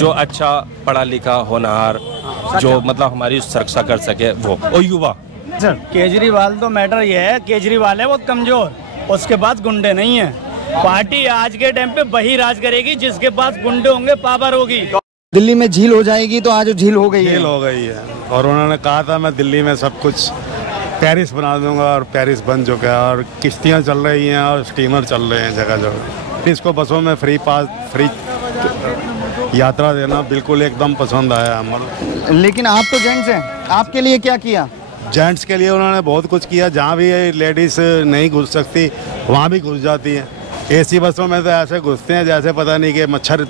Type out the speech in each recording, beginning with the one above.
जो अच्छा पढ़ा लिखा होनहार जो मतलब हमारी सुरक्षा कर सके वो और युवा। सर केजरीवाल तो मैटर ये है, केजरीवाल है बहुत कमजोर, उसके पास गुंडे नहीं है। पार्टी आज के टाइम पे वही राज करेगी जिसके पास गुंडे होंगे, पावर होगी। दिल्ली में झील हो जाएगी तो आज झील हो गई है। झील हो गई है और उन्होंने कहा था मैं दिल्ली में सब कुछ पेरिस बना दूंगा और पेरिस बन चुका है और किश्तियां चल रही हैं और स्टीमर चल रहे हैं जगह जगह। इसको बसों में फ्री यात्रा देना बिल्कुल एकदम पसंद आया हमारे। लेकिन आप तो जेंट्स हैं, आपके लिए क्या किया? जेंट्स के लिए उन्होंने बहुत कुछ किया। जहाँ भी लेडीज नहीं घुस सकती वहाँ भी घुस जाती हैं। एसी बसों में तो ऐसे घुसते हैं जैसे पता नहीं कि मच्छर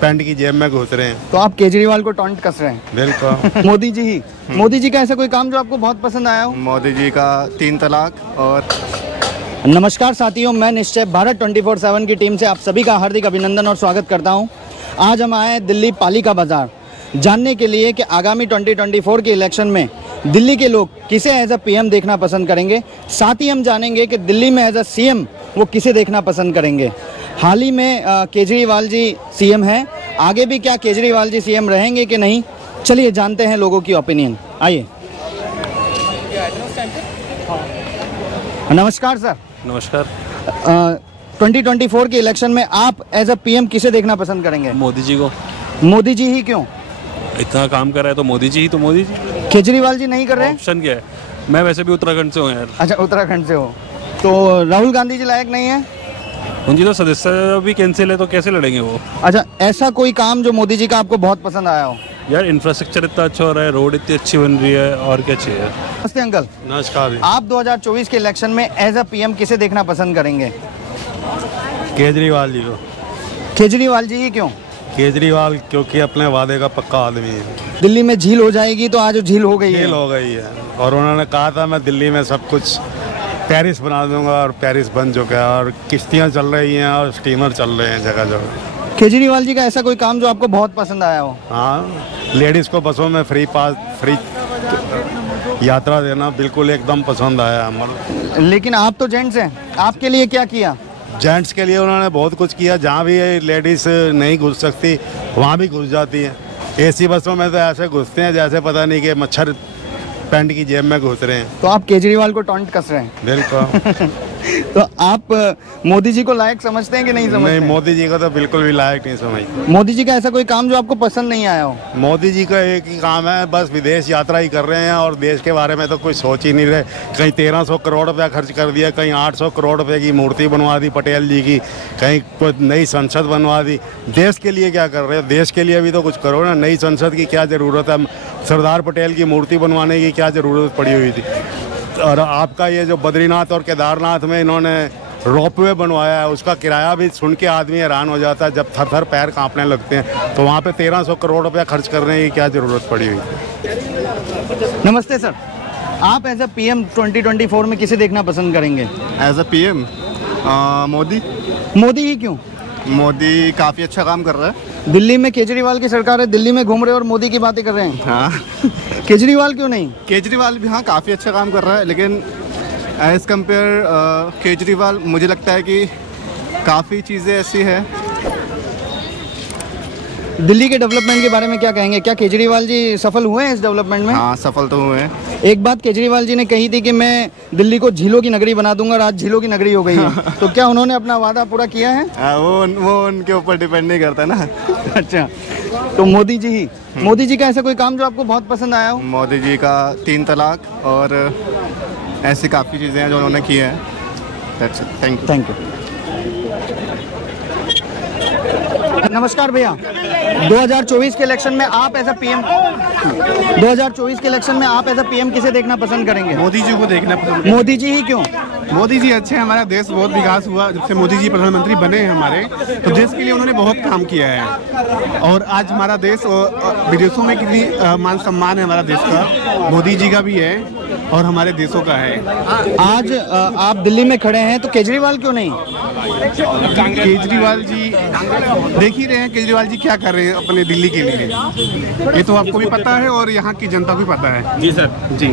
पैंट की जेब में घुस रहे हैं। तो आप केजरीवाल को टॉन्ट कस रहे हैं? बिल्कुल। मोदी जी का ऐसा कोई काम जो आपको बहुत पसंद आया हो? मोदी जी का 3 तलाक। और नमस्कार साथियों, मैं निश्चय भारत 24/7 की टीम से आप सभी का हार्दिक अभिनंदन और स्वागत करता हूं। आज हम आए हैं दिल्ली पालिका बाजार जानने के लिए कि आगामी 2024 के इलेक्शन में दिल्ली के लोग किसे एज अ पीएम देखना पसंद करेंगे। साथ ही हम जानेंगे कि दिल्ली में एज अ सीएम वो किसे देखना पसंद करेंगे। हाल ही में केजरीवाल जी सीएम हैं, आगे भी क्या केजरीवाल जी सीएम रहेंगे कि नहीं, चलिए जानते हैं लोगों की ओपिनियन। आइए। नमस्कार सर। नमस्कार। 2024 के इलेक्शन में आप एज अ पीएम किसे देखना पसंद करेंगे? मोदी जी को। मोदी जी ही क्यों? इतना काम कर रहा है तो मोदी जी ही। तो मोदी जी। केजरीवाल जी नहीं कर रहे हैं? ऑप्शन क्या है? मैं वैसे भी उत्तराखंड से हूँ यार। अच्छा, उत्तराखंड से हो तो राहुल गांधी जी लायक नहीं है? उनकी तो सदस्य भी कैंसिल है तो कैसे लड़ेंगे वो? अच्छा, ऐसा कोई काम जो मोदी जी का आपको बहुत पसंद आया हो? यार इंफ्रास्ट्रक्चर इतना अच्छा हो रहा है, रोड इतनी अच्छी बन रही है, और क्या चाहिए। नमस्ते अंकल। नमस्कार। आप 2024 के इलेक्शन में एज अ पीएम किसे देखना पसंद करेंगे? केजरीवाल जी को। केजरीवाल जी ही क्यों? केजरीवाल क्योंकि अपने वादे का पक्का आदमी है। दिल्ली में झील हो जाएगी तो आज झील हो गई है। झील हो गई है और उन्होंने कहा था मैं दिल्ली में सब कुछ पेरिस बना दूंगा और पेरिस बन चुका है और किश्तियां चल रही हैं और स्टीमर चल रहे हैं जगह जगह। केजरीवाल जी का ऐसा कोई काम जो आपको बहुत पसंद आया हो? हाँ, लेडीज़ को बसों में फ्री यात्रा देना बिल्कुल एकदम पसंद आया हमारे। लेकिन आप तो जेंट्स हैं, आपके लिए क्या किया? जेंट्स के लिए उन्होंने बहुत कुछ किया। जहाँ भी लेडीज़ नहीं घुस सकती वहाँ भी घुस जाती हैं। एसी बसों में तो ऐसे घुसते हैं जैसे पता नहीं कि मच्छर पैंट की जेब में घुस रहे हैं। तो आप केजरीवाल को टॉन्ट कस रहे हैं? बिल्कुल। तो आप मोदी जी को लायक समझते हैं कि नहीं समझते? नहीं, मोदी जी का तो बिल्कुल भी लायक नहीं समझते। मोदी जी का ऐसा कोई काम जो आपको पसंद नहीं आया हो? मोदी जी का एक ही काम है, बस विदेश यात्रा ही कर रहे हैं और देश के बारे में तो कुछ सोच ही नहीं रहे। कहीं 1300 करोड़ रुपया खर्च कर दिया, कहीं 800 करोड़ रुपए की मूर्ति बनवा दी पटेल जी की, कहीं कोई नई संसद बनवा दी। देश के लिए क्या कर रहे हो? देश के लिए भी तो कुछ करो ना। नई संसद की क्या ज़रूरत है? सरदार पटेल की मूर्ति बनवाने की क्या ज़रूरत पड़ी हुई थी? और आपका ये जो बद्रीनाथ और केदारनाथ में इन्होंने रोपवे बनवाया है, उसका किराया भी सुन के आदमी हैरान हो जाता है। जब थर थर पैर कांपने लगते हैं तो वहाँ पे 1300 करोड़ रुपया खर्च करने की क्या ज़रूरत पड़ी हुई थी? नमस्ते सर, आप एज अ पीएम 2024 में किसे देखना पसंद करेंगे? As a PM Modi. Modi ही क्यों? मोदी काफ़ी अच्छा काम कर रहा है। दिल्ली में केजरीवाल की सरकार है, दिल्ली में घूम रहे और मोदी की बातें कर रहे हैं। हाँ। केजरीवाल क्यों नहीं? केजरीवाल भी हाँ काफ़ी अच्छा काम कर रहा है, लेकिन एज़ कम्पेयर केजरीवाल मुझे लगता है कि काफ़ी चीज़ें ऐसी हैं। दिल्ली के डेवलपमेंट के बारे में क्या कहेंगे? क्या केजरीवाल जी सफल हुए हैं इस डेवलपमेंट में? हाँ, सफल तो हुए हैं। एक बात केजरीवाल जी ने कही थी कि मैं दिल्ली को झीलों की नगरी बना दूंगा और आज झीलों की नगरी हो गई है। तो क्या उन्होंने अपना वादा पूरा किया है? वो उनके ऊपर डिपेंड नहीं करता ना। अच्छा, तो मोदी जी ही। मोदी जी का ऐसा कोई काम जो आपको बहुत पसंद आया हो? मोदी जी का 3 तलाक और ऐसी काफ़ी चीज़ें हैं जो उन्होंने की हैं। Thank you. Thank you. नमस्कार भैया, 2024 के इलेक्शन में आप एज अ पीएम 2024 के इलेक्शन में आप एज अ पीएम किसे देखना पसंद करेंगे? मोदी जी को देखना पसंद। मोदी जी ही क्यों? मोदी जी अच्छे हैं, हमारा देश बहुत विकास हुआ जब से मोदी जी प्रधानमंत्री बने हैं हमारे, तो देश के लिए उन्होंने बहुत काम किया है और आज हमारा देश विदेशों में कितनी मान सम्मान है हमारा देश का, मोदी जी का भी है और हमारे देशों का है। आज आप दिल्ली में खड़े हैं तो केजरीवाल क्यों नहीं? केजरीवाल जी देख ही रहे हैं केजरीवाल जी क्या कर रहे हैं अपने दिल्ली के लिए, ये तो आपको भी पता है और यहाँ की जनता को भी पता है। जी सर। जी।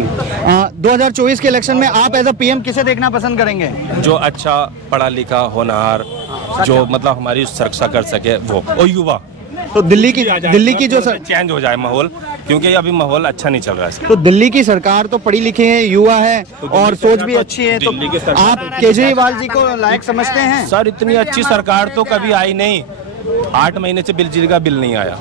2024 के इलेक्शन में आप एज अ पीएम किसे देखना पसंद करेंगे? जो अच्छा पढ़ा लिखा होनहार जो मतलब हमारी सुरक्षा कर सके वो और युवा। तो दिल्ली की जो चेंज हो जाए माहौल, क्योंकि अभी माहौल अच्छा नहीं चल रहा है। तो दिल्ली की सरकार तो पढ़ी लिखी है, युवा है और सोच भी अच्छी है, तो आप केजरीवाल जी को लायक समझते हैं? सर इतनी अच्छी सरकार तो कभी आई नहीं। 8 महीने से बिजली का बिल नहीं आया,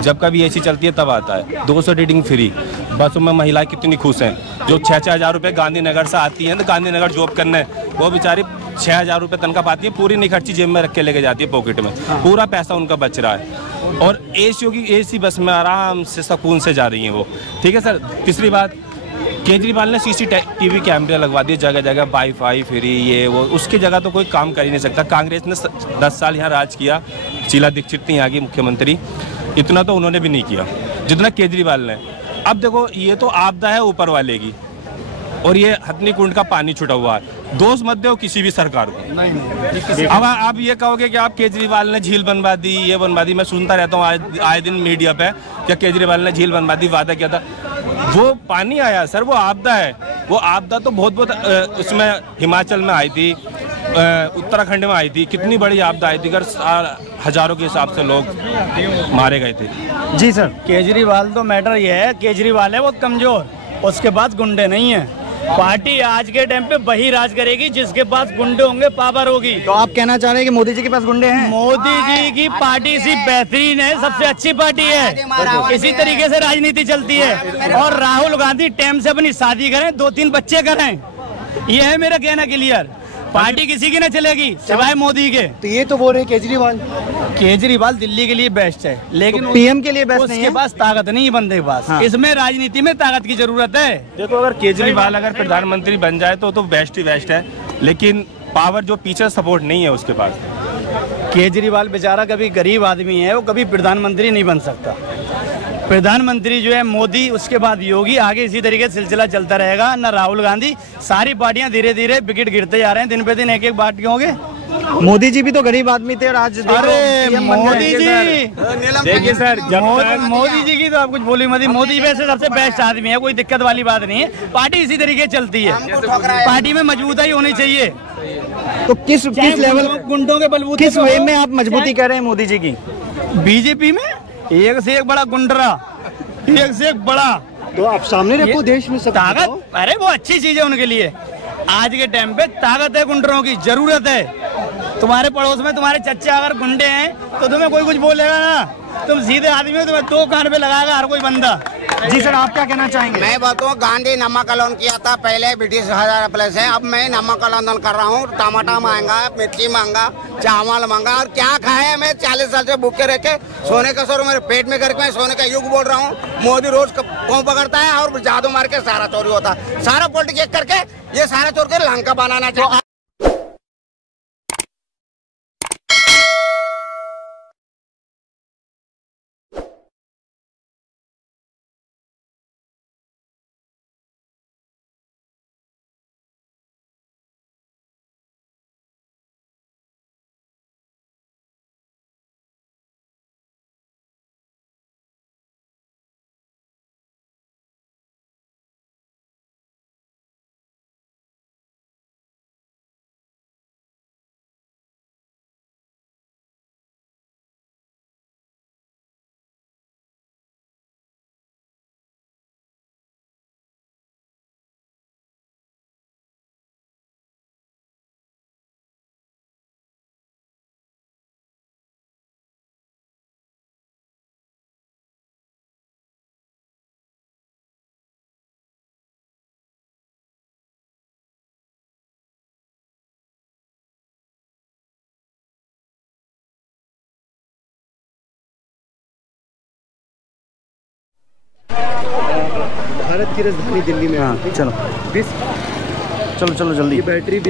जब कभी ऐसी चलती है तब आता है। 200 रीडिंग फ्री, बसों में महिलाएं कितनी खुश हैं जो 6-6 हज़ार रुपये गांधीनगर से आती हैं तो गांधीनगर जॉब करने, वो बेचारी 6 हज़ार रुपये तनख्वाह पाती है, पूरी नहीं खर्ची जेब में रख के लेके जाती है पॉकेट में, पूरा पैसा उनका बच रहा है। और एसी बस में आराम से सुकून से जा रही हैं वो। ठीक है सर। तीसरी बात, केजरीवाल ने CCTV कैमरे लगवा दिए जगह जगह, वाईफाई फ्री, ये वो, उसकी जगह तो कोई काम कर ही नहीं सकता। कांग्रेस ने 10 साल यहाँ राज किया, शीला दीक्षित थी यहाँ की मुख्यमंत्री, इतना तो उन्होंने भी नहीं किया जितना केजरीवाल ने। अब देखो ये तो आपदा है ऊपर वाले की, और ये हथनी कुंड का पानी छुटा हुआ है। दोष मत दो किसी भी सरकार को। अब आप ये कहोगे कि आप केजरीवाल ने झील बनवा दी, ये बनवा दी। मैं सुनता रहता हूँ आए दिन मीडिया पे क्या केजरीवाल ने झील बनवा दी, वादा किया था। वो पानी आया सर, वो आपदा है। वो आपदा तो बहुत उसमें हिमाचल में आई थी, उत्तराखंड में आई थी, कितनी बड़ी आपदा आई थी, अगर हजारों के हिसाब से लोग मारे गए थे। जी सर, केजरीवाल तो मैटर ये है, केजरीवाल है बहुत कमजोर, उसके पास गुंडे नहीं है। पार्टी आज के टाइम पे वही राज करेगी जिसके पास गुंडे होंगे, पावर होगी। तो आप कहना चाह रहे हैं कि मोदी जी के पास गुंडे हैं? मोदी जी की पार्टी सी बेहतरीन है, सबसे अच्छी पार्टी है, इसी तरीके से राजनीति चलती है। और राहुल गांधी टाइम से अपनी शादी करें, 2-3 बच्चे करें, ये है मेरा कहना क्लियर। पार्टी किसी की ना चलेगी सिवाय मोदी के। तो ये तो बोल रहे केजरीवाल दिल्ली के लिए बेस्ट है, लेकिन तो पीएम के लिए बेस्ट नहीं है। उसके पास ताकत नहीं है बंदे के पास। हाँ। इसमें राजनीति में ताकत की जरूरत है। देखो अगर केजरीवाल अगर प्रधानमंत्री बन जाए तो बेस्ट ही बेस्ट है, लेकिन पावर जो पीछे सपोर्ट नहीं है उसके पास। केजरीवाल बेचारा कभी गरीब आदमी है, वो कभी प्रधानमंत्री नहीं बन सकता। प्रधानमंत्री जो है मोदी, उसके बाद योगी, आगे इसी तरीके से सिलसिला चलता रहेगा। ना राहुल गांधी, सारी पार्टियां धीरे धीरे विकेट गिरते जा रहे हैं, दिन पे दिन एक बात क्यों होंगे। मोदी जी भी तो गरीब आदमी थे और आज अरे मोदी जी, देखिए सर, मोदी जी की तो आप कुछ बोली मत। मोदी वैसे सबसे बेस्ट आदमी है, कोई दिक्कत वाली बात नहीं है। पार्टी इसी तरीके चलती है, पार्टी में मजबूती होनी चाहिए। तो किस लेवल, गुंडों के बलबूते, किस वे में आप मजबूती कर रहे हैं मोदी जी की? बीजेपी में एक से एक बड़ा गुंडरा, एक से एक बड़ा। तो आप सामने रखो देश में सब ताकत। अरे वो अच्छी चीज है उनके लिए। आज के टाइम पे ताकत है, गुंडरों की जरूरत है। तुम्हारे पड़ोस में तुम्हारे चच्चा अगर गुंडे हैं तो तुम्हें कोई कुछ बोलेगा ना, तुम सीधे आदमी हो, तुम्हें 2 कान पे लगाएगा हर कोई बंदा। जी सर, आप क्या कहना चाहेंगे? मैं बताऊँ, गांधी नमक आंदोलन किया था पहले, ब्रिटिश प्लेस है। अब मैं नमक आंदोलन कर रहा हूँ। टमाटर महंगा, मिर्ची महंगा, चावल महंगा, और क्या खाए। मैं 40 साल से भूखे रह के सोने का सर मेरे पेट में करके मैं सोने का युग बोल रहा हूँ। मोदी रोज कौन पकड़ता है और जादू मार के सारा चोरी होता है। सारा पॉलिटिक्स एक करके ये सारा चोर के लंका बनाना चाहिए। भारत की राजधानी दिल्ली में। हाँ, चलो चलो जल्दी। बैटरी